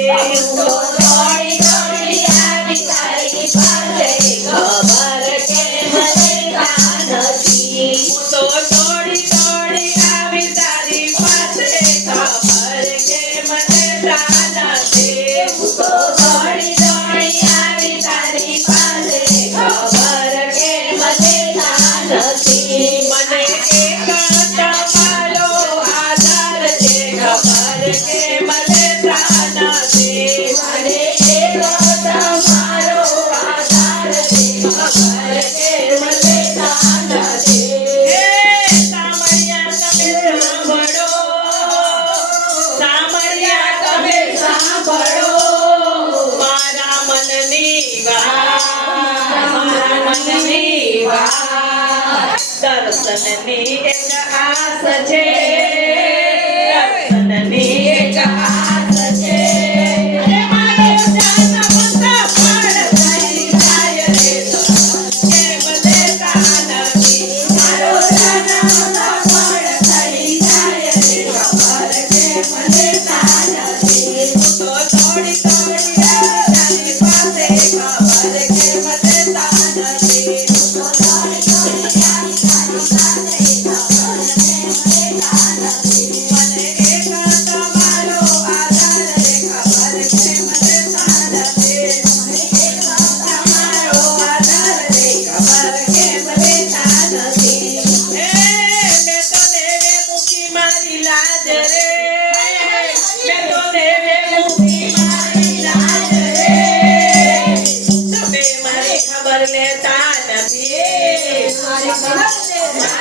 દોડી દોડી આવી તારી પાસે ખબર કે મને નથી હું તો દોડી દોડી આવી તારી પાસે ખબર કે મને નથી હું તો દોડી દોડી આવી તારી પાસે ખબર કે મને નથી મને એક તમારો આધાર છે ખબર કે મને નથી મને એક તમારો આધાર છે ખબર કે મને નથી હે સામળિયા તમે સાંભળો સામળિયા તમે સાંભળો મારા મનની વાત દર્શનની એક આસ છે દર્શનની એક આસ છે અરે મારો જાન બંધ પણ થઈ જાય રે કેમ દેતા નથી મારો જન્મ પણ થઈ જાય રે ખબર કે મને નથી તો થોડી થોડી તારી પાસે ખબર કે મને નથી મને એક તમારો આધાર રે ખબર કે મને નથી તમારો આધાર રે ખબર કે મને નથી હે મેં તો દેવે મૂકી મારી લાજ રે મેં તો દેવે મૂકી મારી લાજ રે તમે મારી ખબર લેતા નથી મારી ખબર લેતા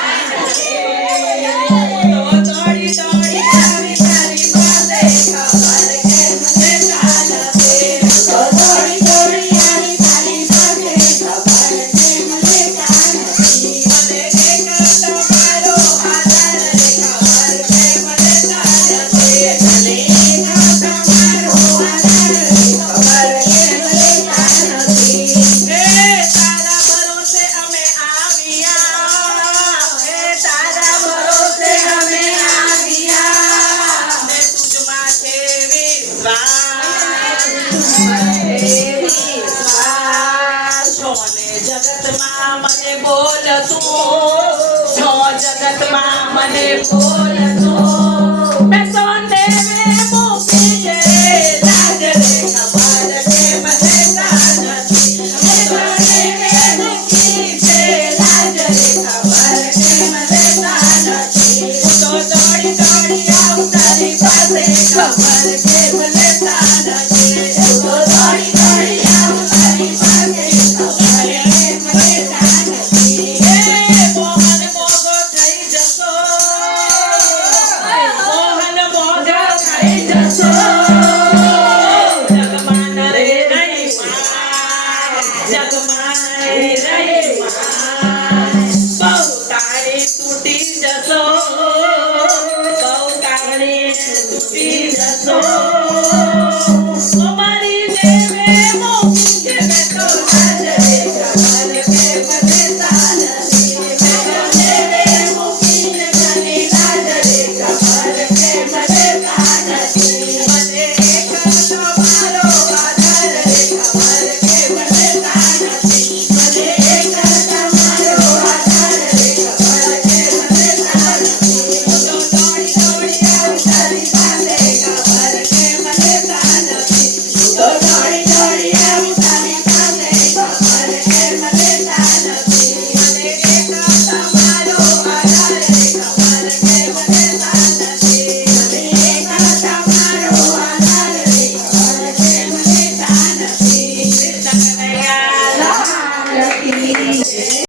તો દોડી દોડી આવી તારી પાસે ખબર કે મને નથી તો દોડી દોડી આવી તારી પાસે ખબર કે મને નથી મને એક તમારો આધાર રે ખબર કે મને નથી મને એક તમારો આધાર રે ખબર કે મને નથી હે તારા ભરોસે અમે આવ્યા હે તારા ભરોસે અમે આવ્યા ને તુજમાં છે વિશ્વાસ છોને જગતમાં મને બોલતું છો જગતમાં મને બોલતું મેં તો